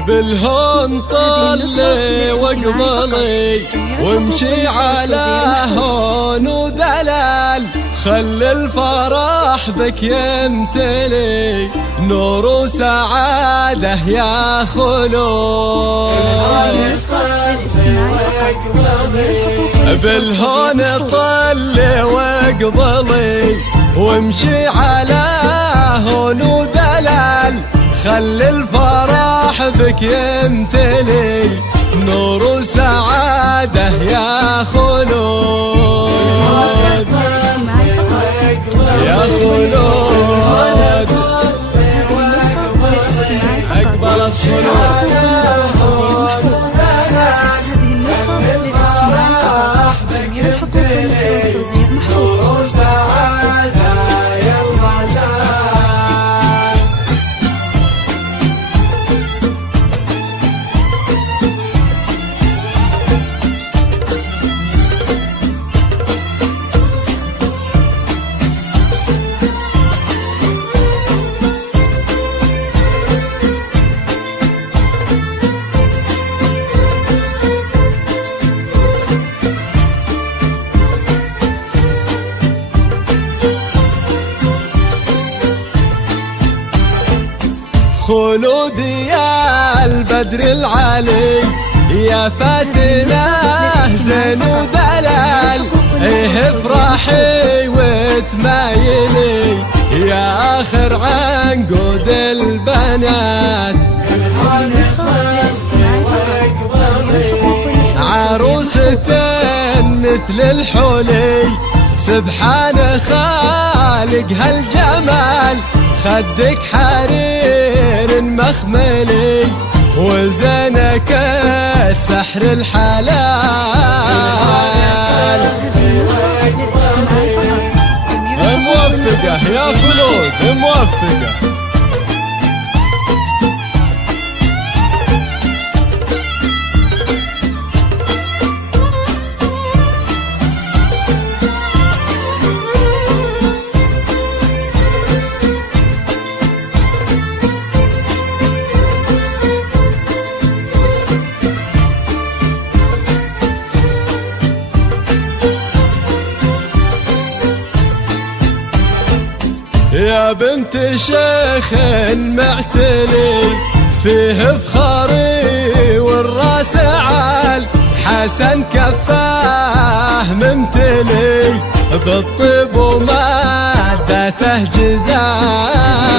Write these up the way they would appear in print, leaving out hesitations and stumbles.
بالهون طلي واقبلي وامشي على هون ودلال، خل الفرح بك يمتلي نور وسعادة يا خلود. بالهون طلي واقبلي وامشي على هون ودلال، خل الفرح بك يمتلي نور وسعادة يا خلود. يا خلود أقبل الخلود. خلود يا البدر العلي يا فاتنه زين ودلال، ايه افرحي وتمايلي يا اخر عنقود البنات. عروستين مثل الحلي سبحان خالق هالجمال، خدك حرير مخملي وزنك السحر الحلال. موفقة يا خلود موفقة. يا بنت شيخ معتلي فيه فخري والراس عال، حسن كفاه ممتلي بالطيب ومادته جزال.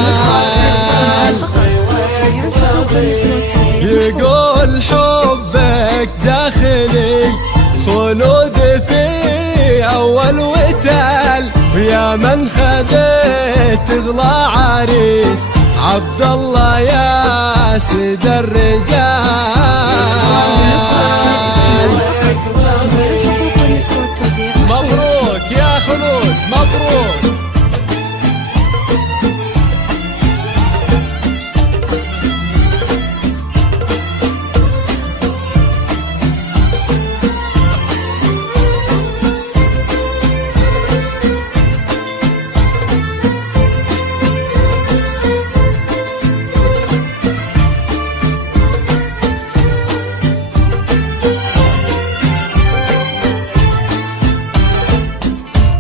يقول حبك داخلي خلود في أول وتال، ويا من خذيت اغلى عريس عبد الله يا سيد الرجال. مبروك يا خلود مبروك.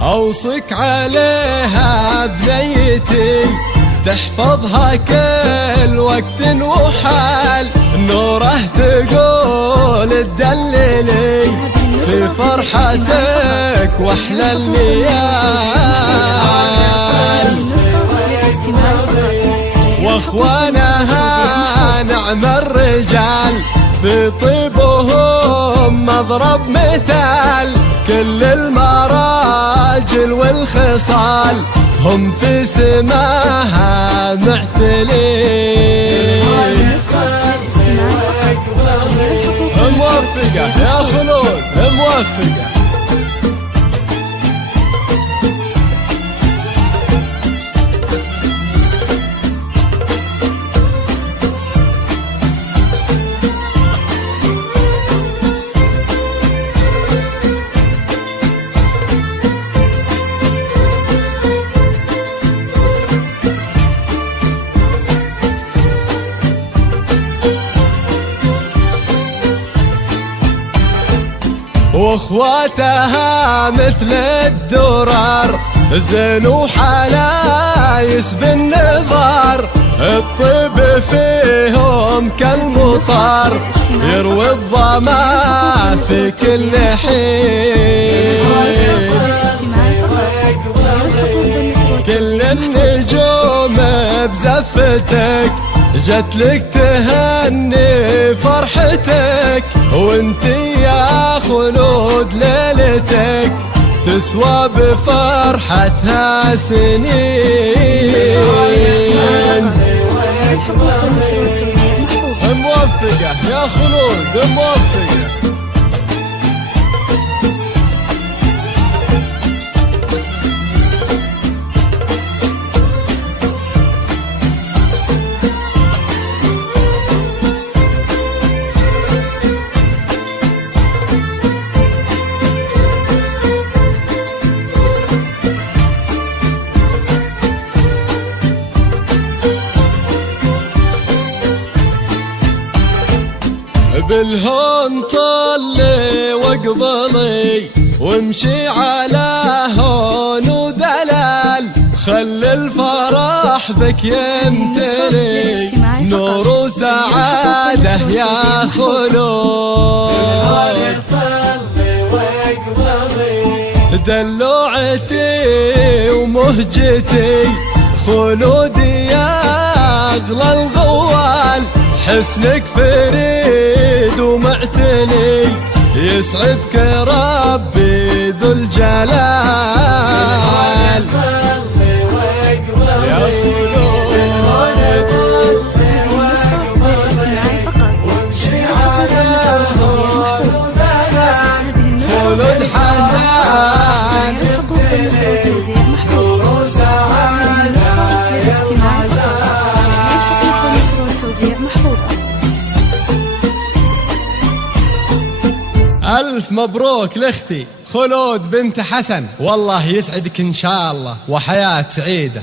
أوصك عليها بنيتي تحفظها كل وقت وحال، نوره تقول تدللي في فرحتك واحلى الليال. واخوانها نعم الرجال في طيبهم مضرب مثال، كل المراجل والخصال هم في سماها معتلين. موفقة يا خلود موفقة. أخواتها مثل الدرر، زين وحلايس بالنظر، الطيب فيهم كالمطر، يروي الظما في كل حين. كل النجوم بزفتك جتلك تهني فرحتك، وانتي يا خلود ليلتك تسوى بفرحتها سنين. موفقة يا خلود موفقة. بالهون طلي واقبلي وامشي على هون ودلال، خلي الفرح بك يمتلي نور وسعادة يا خلود. دلوعتي ومهجتي خلودي يا أغلى الغوال، حسنك فريد ومعتلي يسعدك ربي ذو الجلال. يا خلود خلود حسن ألف مبروك لأختي خلود بنت حسن، والله يسعدك إن شاء الله وحياة سعيدة.